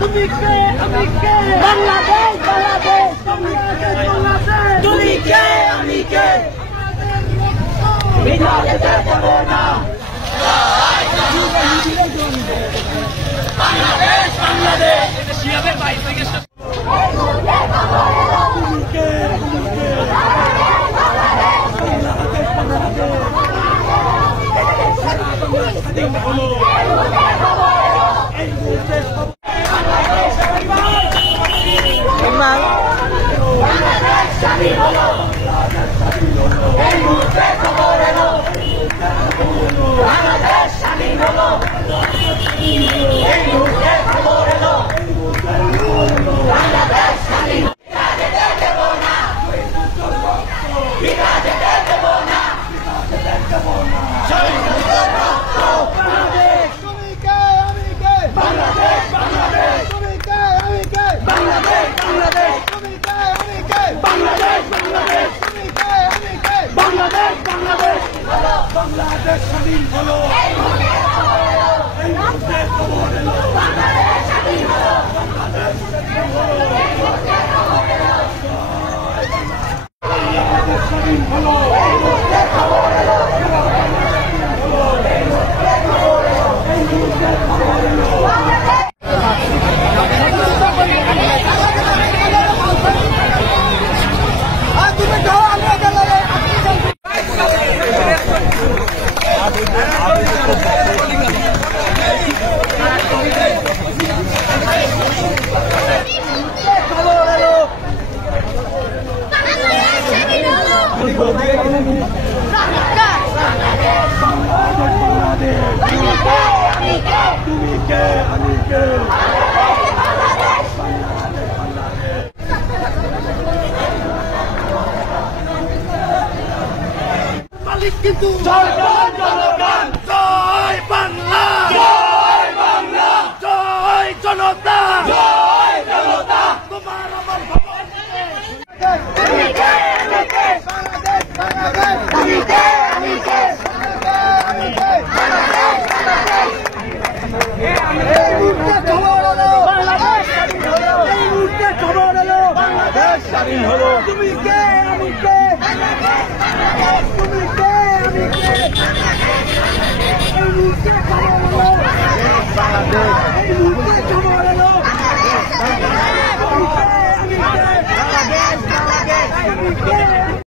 তুমি কে আমি কে বাংলাদেশ বাংলাদেশ বাংলাদেশ তুমি কে আমি কে বিনা যেতে দেব না বাংলাদেশ বাংলাদেশ এটা শিয়াবের বাইরে থেকে তুমি কে বাংলাদেশ স্বাধীন হলো এই মুহূর্তে খবর এলো বাংলাদেশ স্বাধীন হলো বাংলাদেশ স্বাধীন হলো এই মুহূর্তে খবর এলো এই মুহূর্তে খবর এলো তুমি যাও আমরা গেলে তুমি কে আমি কে মালিক কিন্তু জনগণ জয় বাংলা জয় বাংলা জয় জনতা জয় জনতা তোমার আমার তুমি কে আমি কে বাংলাদেশ বাংলাদেশ তুমি কে আমি কে আমি কে বাংলাদেশ বাংলাদেশ এই মুহূর্তে খবর এলো বাংলাদেশ স্বাধীন হলো এই মুহূর্তে খবর এলো বাংলাদেশ স্বাধীন হলো তুমি কে আমি কে বাংলাদেশ বাংলাদেশ তুমি কে আমি কে এই মুহূর্তে খবর এলো বাংলাদেশ এই মুহূর্তে খবর এলো বাংলাদেশ তুমি কে আমি কে বাংলাদেশ বাংলাদেশ তুমি কে